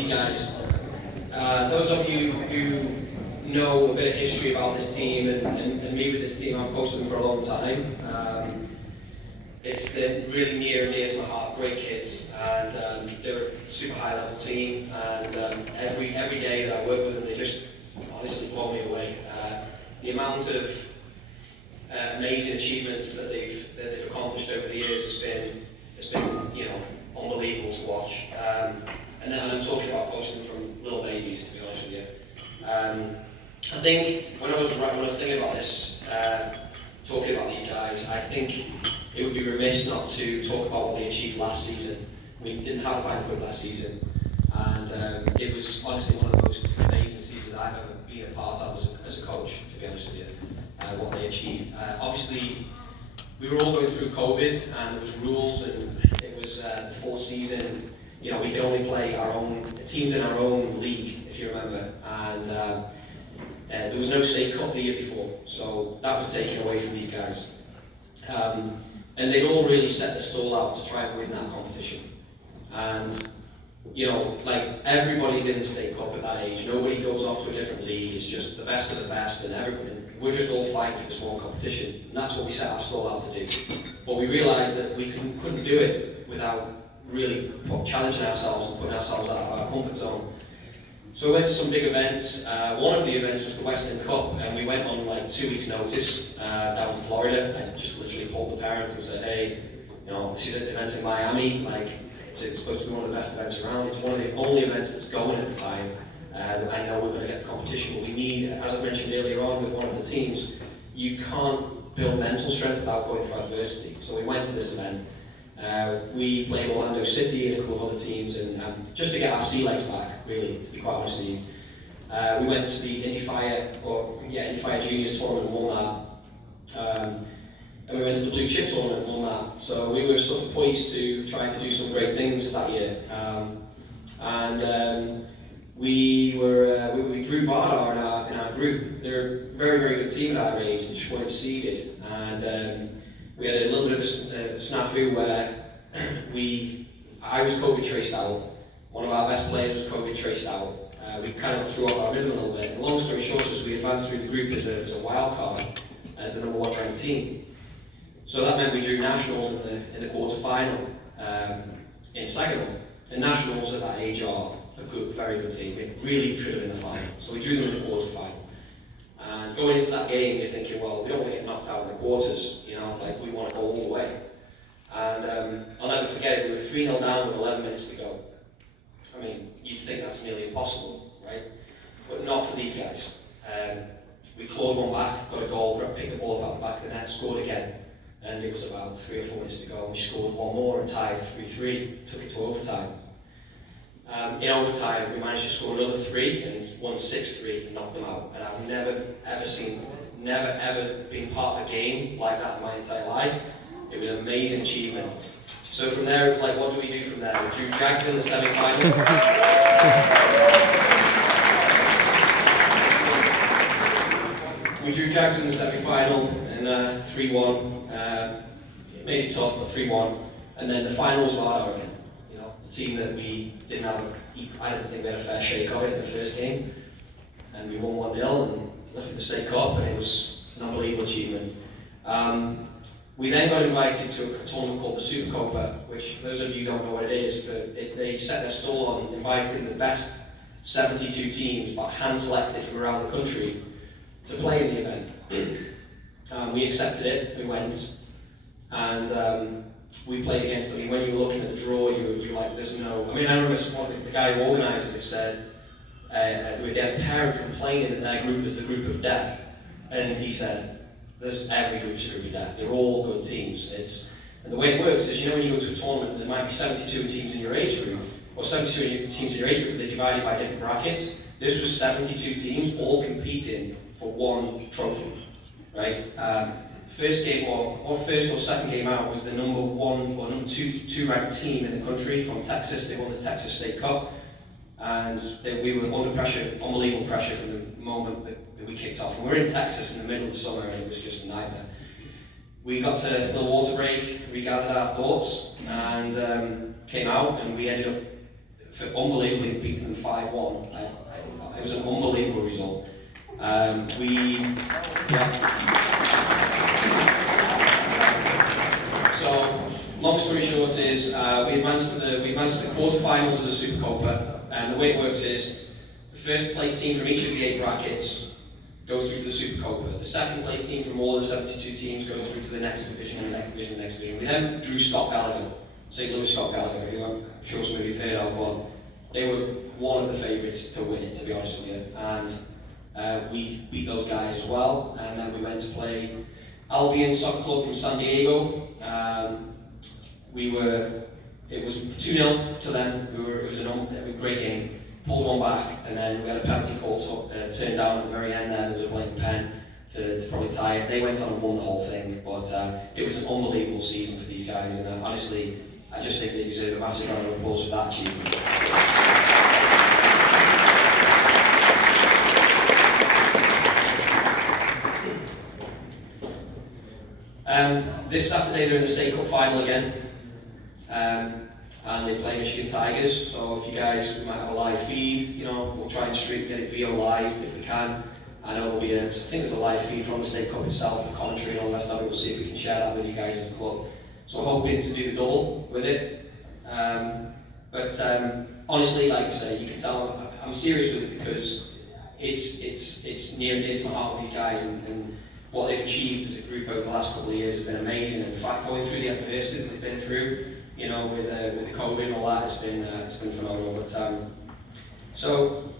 these guys. Those of you who know a bit of history about this team and me with this team, I've coached them for a long time. It's really near and dear to my heart. Great kids, and they're a super high level team. And every day that I work with them, they just honestly blow me away. The amount of amazing achievements that they've accomplished over the years has been unbelievable to watch. And I'm talking about coaching them from little babies, to be honest with you. I think when I was thinking about this, talking about these guys, I think it would be remiss not to talk about what they achieved last season. We didn't have a banquet last season, and it was honestly one of the most amazing seasons I've ever been a part of as a coach, to be honest with you. What they achieved. Obviously, we were all going through COVID, and there was rules, and it was the fourth season. We could only play our own teams in our own league, if you remember, and there was no state cup the year before, so that was taken away from these guys. And they'd all really set the stall out to try and win that competition. And like everybody's in the state cup at that age. Nobody goes off to a different league. It's just the best of the best, and we're just all fighting for this one competition. And that's what we set our stall out to do. But we realised that we couldn't do it without really challenging ourselves and putting ourselves out of our comfort zone. So we went to some big events. One of the events was the Western Cup, and we went on like 2 weeks' notice down to Florida, and just literally called the parents and said, "Hey, this is an event in Miami. Like, it's supposed to be one of the best events around. It's one of the only events that's going at the time. I know we're going to get the competition, but we need, as I mentioned earlier on with one of the teams, you can't build mental strength without going through adversity." So we went to this event. We played Orlando City and a couple of other teams, and just to get our sea legs back, really, to be quite honest with you. We went to the Indy Fire Juniors tournament and won that. And we went to the Blue Chip tournament and won that. So we were sort of poised to try to do some great things that year. We drew Vardar in our group. They're a very, very good team at our age. They just weren't seeded. And we had a little bit of a snafu where I was COVID traced out. One of our best players was COVID traced out. We kind of threw off our rhythm a little bit. The long story short is we advanced through the group as a wild card, as the number one ranked team. So that meant we drew nationals in the quarter final in Saginaw. And nationals at that age are a good, very good team. It really should have been the final. So we drew them in the quarter final. And going into that game, you're thinking, well, we don't want to get knocked out in the quarters, like we want to go all the way. And I'll never forget it, we were 3-0 down with 11 minutes to go. I mean, you'd think that's nearly impossible, right? But not for these guys. We clawed one back, got a goal, picked the ball out the back of the net, scored again. And it was about 3 or 4 minutes to go, and we scored one more and tied 3-3, took it to overtime. In overtime, we managed to score another 3 and won 6-3 and knocked them out. And I've never ever been part of a game like that in my entire life. It was an amazing achievement. So from there, it was like, what do we do from there? We drew Jags in the semi-final. We drew Jags in the semi-final and 3-1. Made it tough, but 3-1. And then the final was Vardar again. A team that we didn't have, I didn't think we had a fair shake of it in the first game. And we won 1-0 and lifted the state cup, and it was an unbelievable achievement. We then got invited to a tournament called the Super Copa, which, for those of you who don't know what it is, they set their stall on inviting the best 72 teams, but hand-selected from around the country, to play in the event. We accepted it, we went, and we played against them. When you were looking at the draw, you were like, there's no... I remember the guy who organises it said, we had a parent complaining that their group was the group of death, and he said, every group's a group of death. They're all good teams. And the way it works is, when you go to a tournament, there might be 72 teams in your age group, or 72 teams in your age group, they're divided by different brackets. This was 72 teams all competing for one trophy, right? First game, or first or second game out, was the number 1 or number 2 ranked team in the country from Texas. They won the Texas State Cup, and we were under pressure, unbelievable pressure from the moment that we kicked off. And we were in Texas in the middle of the summer, and it was just a nightmare. We got to the water break, we gathered our thoughts, and came out, and we ended up for unbelievably beating them 5-1. It was an unbelievable result. So, long story short is we advanced to the quarterfinals of the Supercopa, and the way it works is the first place team from each of the 8 brackets goes through to the Supercopa. The second place team from all of the 72 teams goes through to the next division and the next division and the next division. We then drew Scott Gallagher, St. Louis Scott Gallagher, who I'm sure some of you have heard of, but they were one of the favourites to win it, to be honest with you. And we beat those guys as well, and then we went to play Albion Soccer Club from San Diego. It was 2-0 to them. It was a great game. Pulled one back, and then we had a penalty call turned down at the very end there. There was a blatant pen to probably tie it. They went on and won the whole thing, but it was an unbelievable season for these guys, and honestly, I just think they deserve a massive round of applause for that achievement. This Saturday they're in the State Cup final again, and they play Michigan Tigers. So if you guys might have a live feed, we'll try and get it via live if we can. I know there'll be I think there's a live feed from the State Cup itself, the commentary and all that stuff. We'll see if we can share that with you guys as a club. So hoping to do the double with it. But honestly, like I say, you can tell I'm serious with it because it's near and dear to my heart with these guys, and what they've achieved as a group over the last couple of years has been amazing. In fact, going through the adversity that they've been through, with the COVID and all that, it's been phenomenal. But so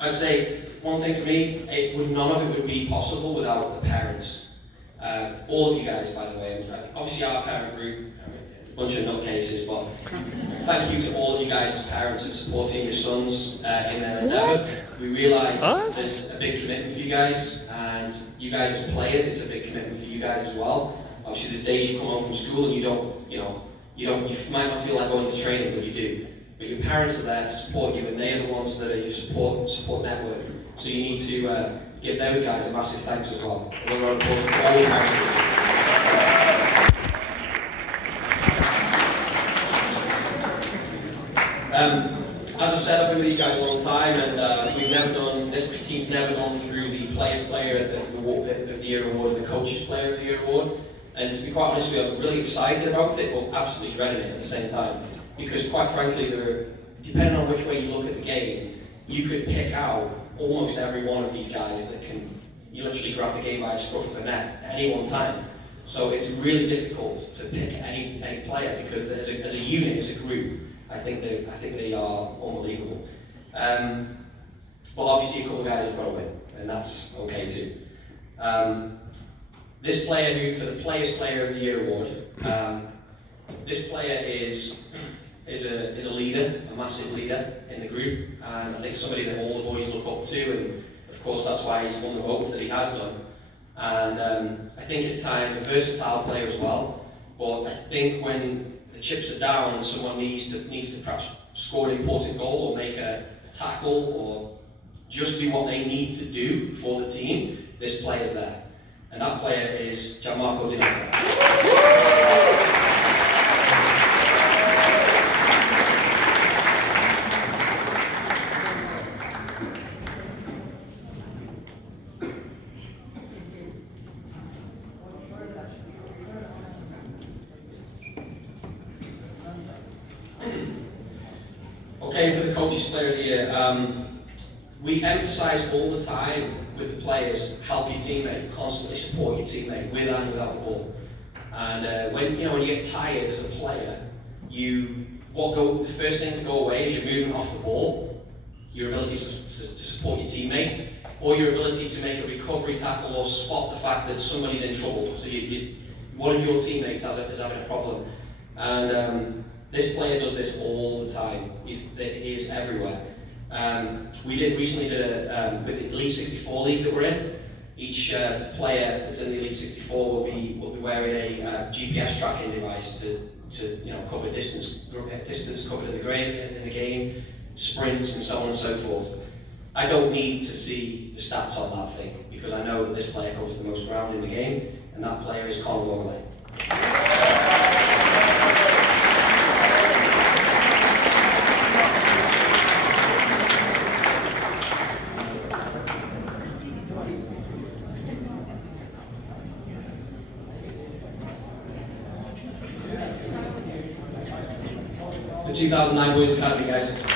I'd say one thing for me, none of it would be possible without the parents. All of you guys, by the way, obviously our parent group, a bunch of nutcases, but thank you to all of you guys as parents and supporting your sons in their endeavour. We realise there's a big commitment for you guys, and you guys as players, it's a big commitment for you guys as well. Obviously, there's days you come home from school and you might not feel like going to training, but you do. But your parents are there to support you, and they're the ones that are your support network. So you need to give those guys a massive thanks as well. Another round of applause for all the parents. As I've said, I've been with these guys a long time, and this team's never gone through the Players Player of the Year award and the Coaches Player of the Year award. And to be quite honest with you, I'm really excited about it, but absolutely dreading it at the same time. Because quite frankly, depending on which way you look at the game, you could pick out almost every one of these guys that you literally grab the game by a scruff of the neck at any one time. So it's really difficult to pick any player, because as a unit, as a group, I think they are unbelievable. But obviously a couple of guys have got to win, and that's okay too. This player who, for the Players Player of the Year award, this player is a leader, a massive leader in the group, and I think somebody that all the boys look up to, and of course that's why he's won the votes that he has done. And I think at times a versatile player as well, but I think when the chips are down and someone needs to perhaps score an important goal or make a tackle or just do what they need to do for the team, this player's there. And that player is Gianmarco Di Nata. Okay, for the Coaches Player of the Year, we emphasise all the time with the players, help your teammate, constantly support your teammate with and without the ball. And when you get tired as a player, the first thing to go away is your movement off the ball, your ability to support your teammate, or your ability to make a recovery tackle or spot the fact that somebody's in trouble. So one of your teammates is having a problem. And this player does this all the time. He is everywhere. We recently did with the Elite 64 league that we're in. Each player that's in the Elite 64 will be wearing a GPS tracking device to cover distance covered in the game, sprints and so on and so forth. I don't need to see the stats on that thing, because I know that this player covers the most ground in the game, and that player is Conor Logley. 2009 Boys Academy, guys.